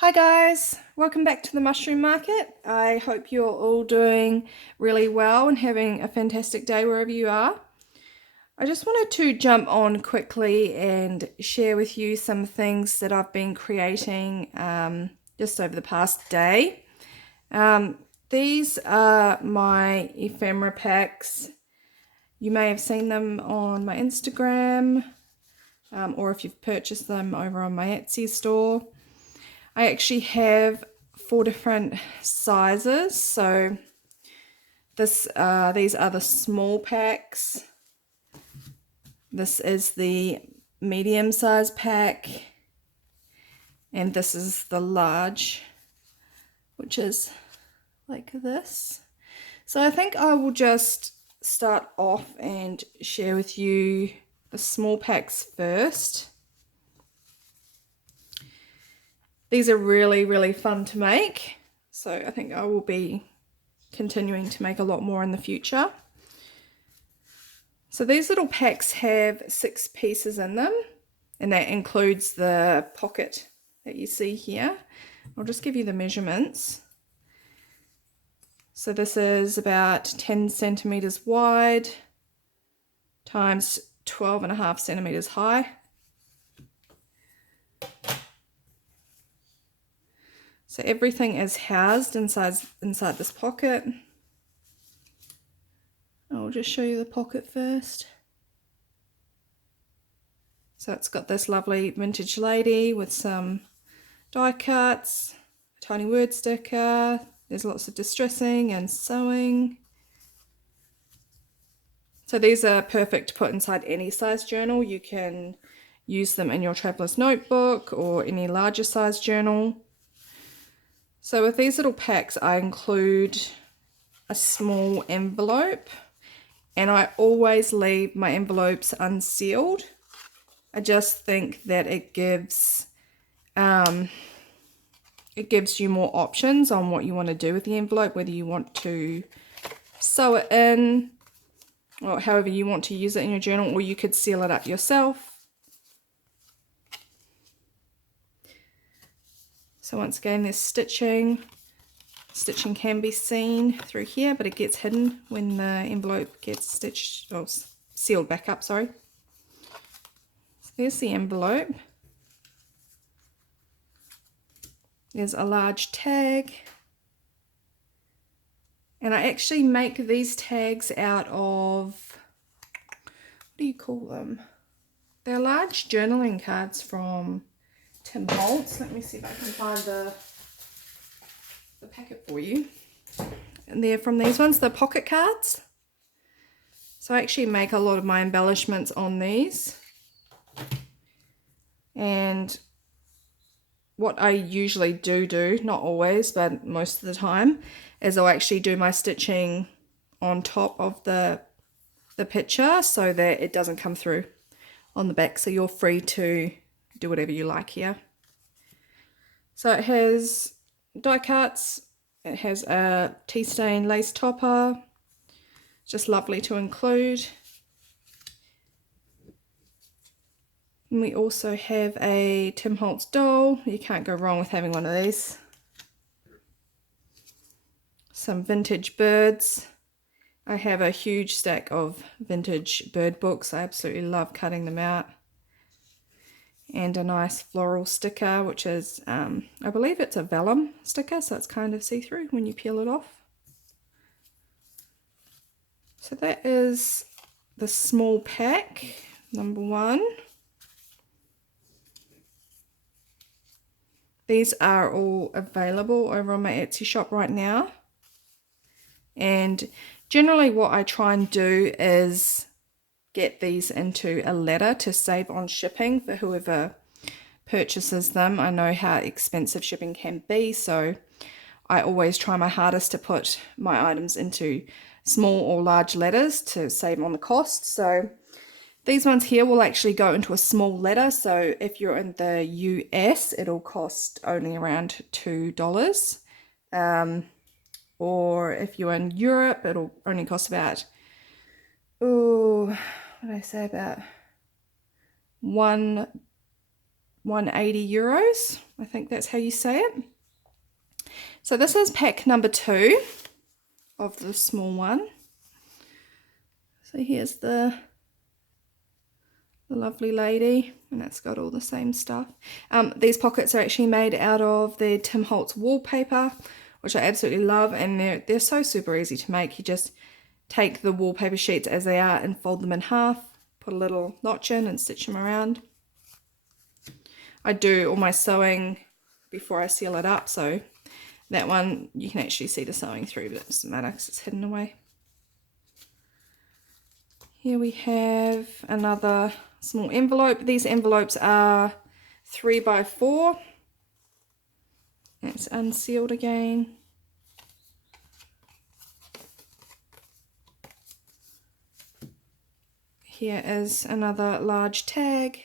Hi guys, welcome back to the mushroom market. I hope you're all doing really well and having a fantastic day wherever you are. I just wanted to jump on quickly and share with you some things that I've been creating just over the past day. These are my ephemera packs. You may have seen them on my Instagram or if you've purchased them over on my Etsy store. I actually have 4 different sizes. So these are the small packs. This is the medium size pack. And this is the large, which is like this. So I think I will just start off and share with you the small packs first. These are really fun to make, so I think I will be continuing to make a lot more in the future. So these little packs have 6 pieces in them, and that includes the pocket that you see here. I'll just give you the measurements. So this is about 10 centimeters wide times 12.5 centimeters high. So everything is housed inside this pocket. I'll just show you the pocket first. So it's got this lovely vintage lady with some die cuts, a tiny word sticker. There's lots of distressing and sewing. So these are perfect to put inside any size journal. You can use them in your traveler's notebook or any larger size journal. So with these little packs, I include a small envelope, and I always leave my envelopes unsealed. I just think that it gives you more options on what you want to do with the envelope, whether you want to sew it in or however you want to use it in your journal, or you could seal it up yourself. So once again, there's stitching. Stitching can be seen through here, but it gets hidden when the envelope gets stitched, or sealed back up, sorry. So there's the envelope. There's a large tag. And I actually make these tags out of, what do you call them? They're large journaling cards from Tim Holtz. Let me see if I can find the packet for you. And they're from these ones, the pocket cards. So I actually make a lot of my embellishments on these. And what I usually do, not always, but most of the time, is I'll actually do my stitching on top of the picture so that it doesn't come through on the back. So you're free to do whatever you like here. So it has die cuts, it has a tea stain lace topper, just lovely to include. And we also have a Tim Holtz doll. You can't go wrong with having one of these. Some vintage birds. I have a huge stack of vintage bird books. I absolutely love cutting them out. And a nice floral sticker, which is, I believe it's a vellum sticker, so it's kind of see-through when you peel it off. So that is the small pack, number 1. These are all available over on my Etsy shop right now. And generally what I try and do is get these into a letter to save on shipping for whoever purchases them. I know how expensive shipping can be, so I always try my hardest to put my items into small or large letters to save on the cost. So these ones here will actually go into a small letter, so if you're in the US, it'll cost only around $2. Or if you're in Europe, it'll only cost about, what did I say, about $1 €180. I think that's how you say it. So this is pack number 2 of the small one. So here's the lovely lady, and it's got all the same stuff. These pockets are actually made out of the Tim Holtz wallpaper, which I absolutely love, and they're so super easy to make. You just take the wallpaper sheets as they are and fold them in half, put a little notch in and stitch them around. I do all my sewing before I seal it up, so that one you can actually see the sewing through, but it doesn't matter because it's hidden away. Here we have another small envelope. These envelopes are 3 by 4. It's unsealed again. Here is another large tag.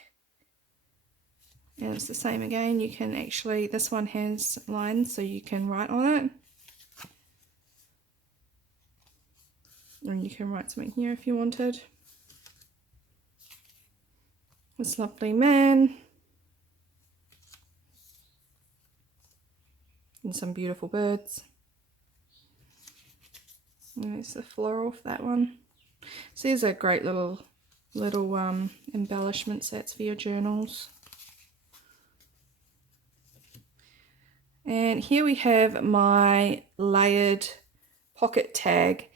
And it's the same again. You can actually, this one has lines so you can write on it. And you can write something here if you wanted. This lovely man. And some beautiful birds. And there's the floral for that one. So these are great little embellishment sets for your journals. And here we have my layered pocket tag.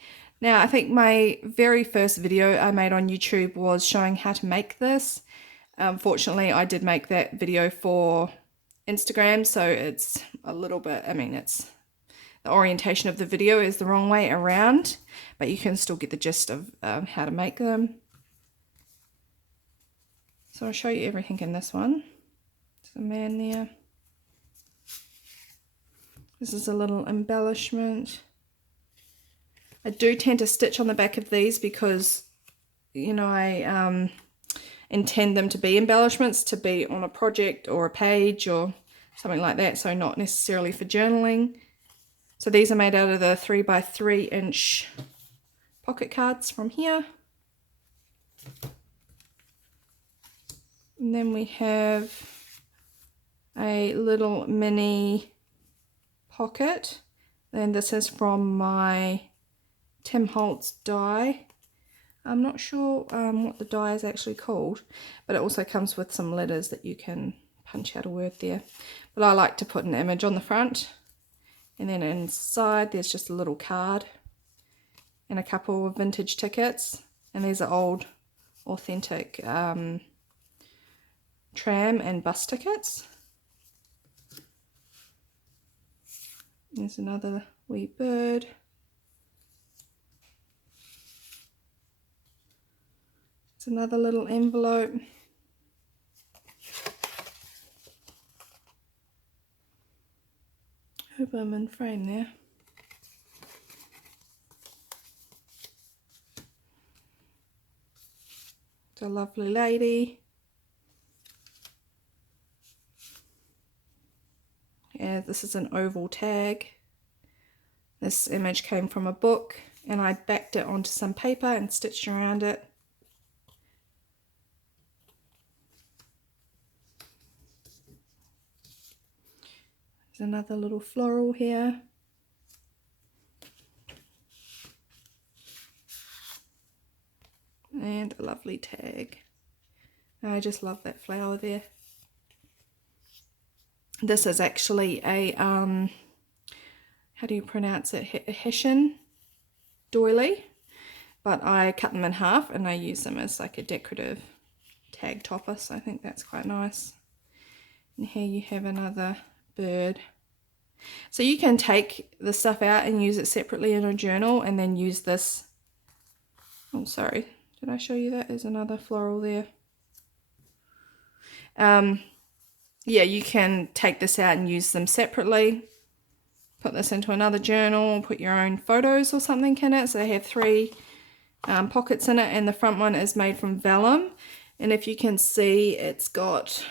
Now I think my very first video I made on YouTube was showing how to make this. Fortunately I did make that video for Instagram, so it's a little bit, I mean, it's the orientation of the video is the wrong way around, but you can still get the gist of how to make them. So I'll show you everything in this one. There's a man there. This is a little embellishment. I do tend to stitch on the back of these because, you know, I intend them to be embellishments, to be on a project or a page or something like that, so not necessarily for journaling. So these are made out of the 3 by 3 inch pocket cards from here. And then we have a little mini pocket, and this is from my Tim Holtz die. I'm not sure what the die is actually called, but it also comes with some letters that you can punch out a word there. But I like to put an image on the front, and then inside there's just a little card and a couple of vintage tickets, and these are old authentic tram and bus tickets. There's another wee bird. It's another little envelope. Hope I'm in frame there. It's a lovely lady. Yeah, this is an oval tag. This image came from a book and I backed it onto some paper and stitched around it. There's another little floral here. And a lovely tag. I just love that flower there. This is actually a, how do you pronounce it? A Hessian doily. But I cut them in half and I use them as like a decorative tag topper. So I think that's quite nice. And here you have another bird. So you can take the stuff out and use it separately in a journal and then use this. Oh, sorry. Did I show you that? There's another floral there. Yeah, you can take this out and use them separately. Put this into another journal, put your own photos or something in it. So they have 3 pockets in it, and the front one is made from vellum. And if you can see, it's got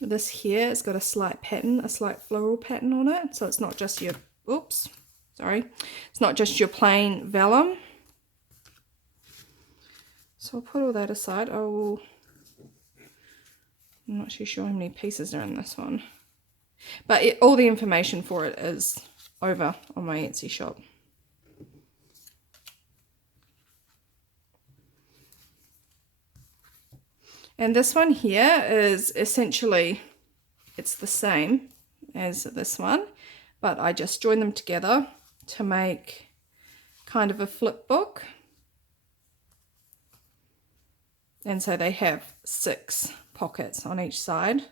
this here, it's got a slight pattern, a slight floral pattern on it. So it's not just your, oops, sorry, it's not just your plain vellum. So I'll put all that aside. I will I'm not too sure how many pieces are in this one. But all the information for it is over on my Etsy shop. And this one here is essentially, it's the same as this one, but I just join them together to make kind of a flip book. And so they have 6 pockets on each side.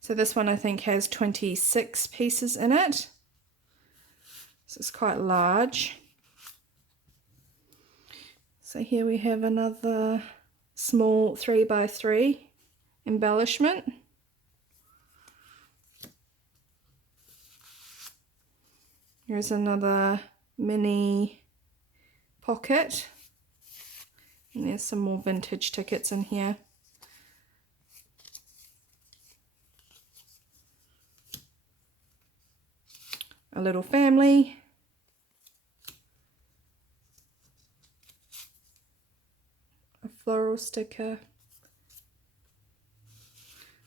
So this one I think has 26 pieces in it. So it's quite large. So here we have another small 3x3 embellishment. Here's another mini pocket. And there's some more vintage tickets in here. A little family. A floral sticker.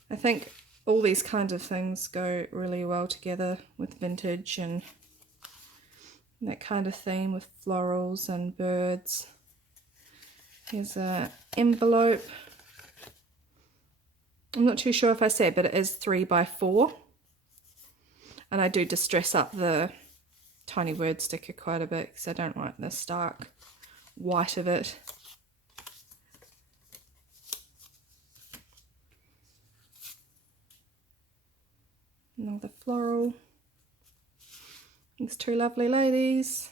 I think all these kinds of things go really well together with vintage and that kind of theme with florals and birds. Here's an envelope. I'm not too sure if I said, but it is 3x4. And I do distress up the tiny word sticker quite a bit because I don't like the stark white of it. Another floral. These 2 lovely ladies.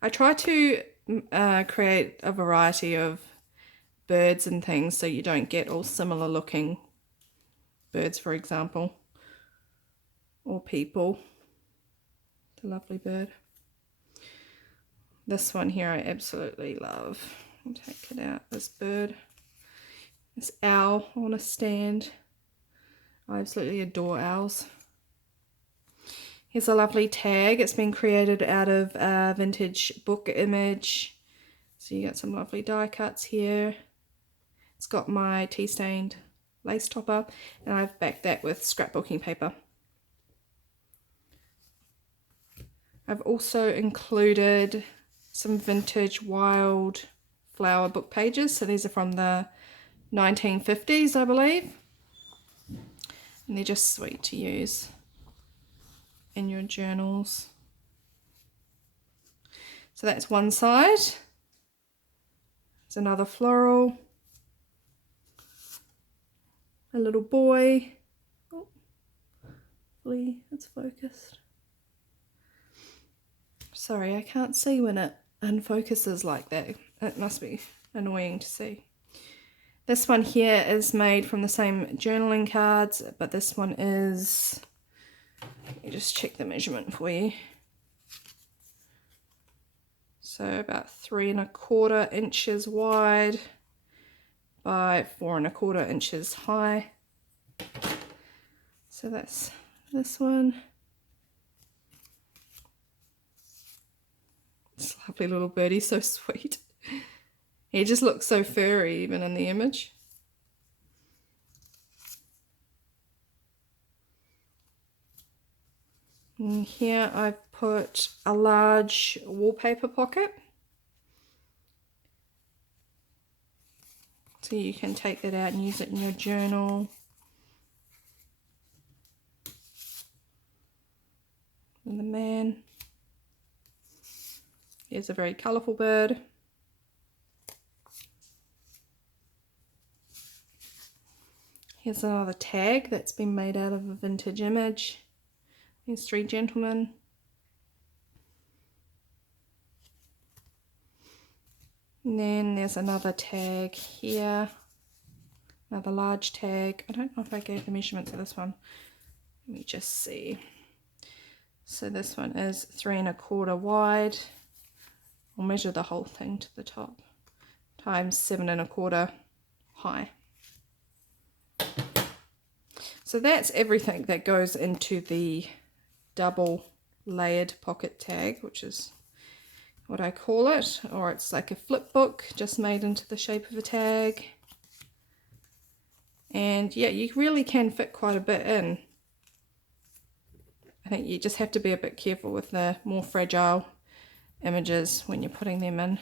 I try to create a variety of birds and things so you don't get all similar looking birds, for example, or people. The lovely bird. This one here I absolutely love. I'll take it out. This bird, this owl on a stand. I absolutely adore owls. Here's a lovely tag. It's been created out of a vintage book image. So you got some lovely die cuts here. It's got my tea stained lace topper and I've backed that with scrapbooking paper. I've also included some vintage wild flower book pages. So these are from the 1950s, I believe. And they're just sweet to use in your journals. So that's one side. There's another floral. A little boy. Oh, hopefully it's focused. Sorry, I can't see when it unfocuses like that. It must be annoying to see. This one here is made from the same journaling cards, but this one is, let me just check the measurement for you. So about 3¼ inches wide by 4¼ inches high. So that's this one. This lovely little birdie, so sweet. He just looks so furry even in the image. And here I've put a large wallpaper pocket. So you can take that out and use it in your journal. And the man. Here's a very colourful bird. Here's another tag that's been made out of a vintage image. These 3 gentlemen. And then there's another tag here. Another large tag. I don't know if I gave the measurements of this one. Let me just see. So this one is 3¼ wide. I'll measure the whole thing to the top. Times 7¼ high. So that's everything that goes into the double layered pocket tag, which is what I call it, or it's like a flip book just made into the shape of a tag. And yeah, you really can fit quite a bit in. I think you just have to be a bit careful with the more fragile images when you're putting them in.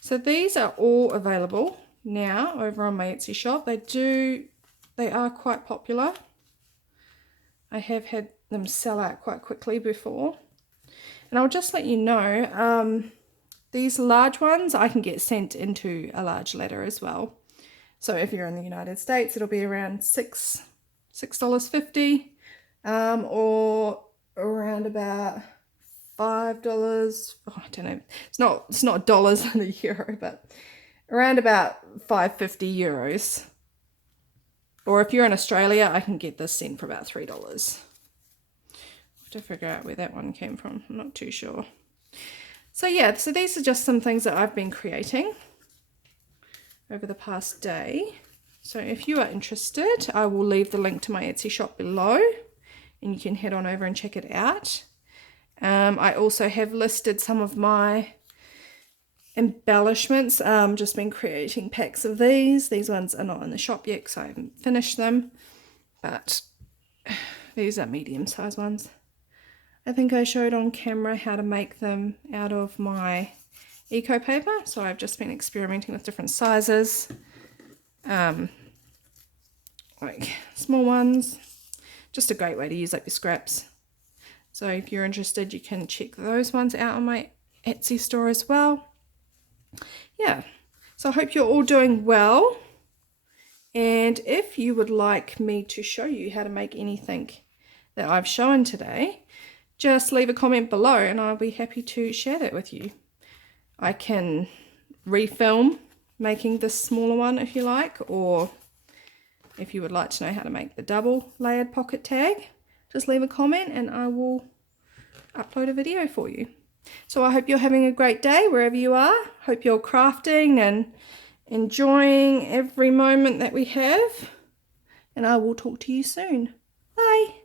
So these are all available now over on my Etsy shop. They are quite popular. I have had them sell out quite quickly before. And I'll just let you know, these large ones I can get sent into a large letter as well. So if you're in the United States, it'll be around $6.50, or around about $5. Oh, I don't know. It's not dollars in a euro, but around about 550 euros. Or if you're in Australia, I can get this sent for about $3. I have to figure out where that one came from. I'm not too sure. So yeah, so these are just some things that I've been creating over the past day. So if you are interested, I will leave the link to my Etsy shop below and you can head on over and check it out. I also have listed some of my embellishments. Just been creating packs of these. These ones are not in the shop yet because I haven't finished them, but these are medium sized ones. I think I showed on camera how to make them out of my eco paper, so I've just been experimenting with different sizes, like small ones. Just a great way to use up your scraps. So if you're interested, you can check those ones out on my Etsy store as well. Yeah, so I hope you're all doing well, and if you would like me to show you how to make anything that I've shown today, just leave a comment below and I'll be happy to share that with you. I can refilm making this smaller one if you like, or if you would like to know how to make the double layered pocket tag, just leave a comment and I will upload a video for you. So I hope you're having a great day wherever you are. Hope you're crafting and enjoying every moment that we have, and I will talk to you soon. Bye.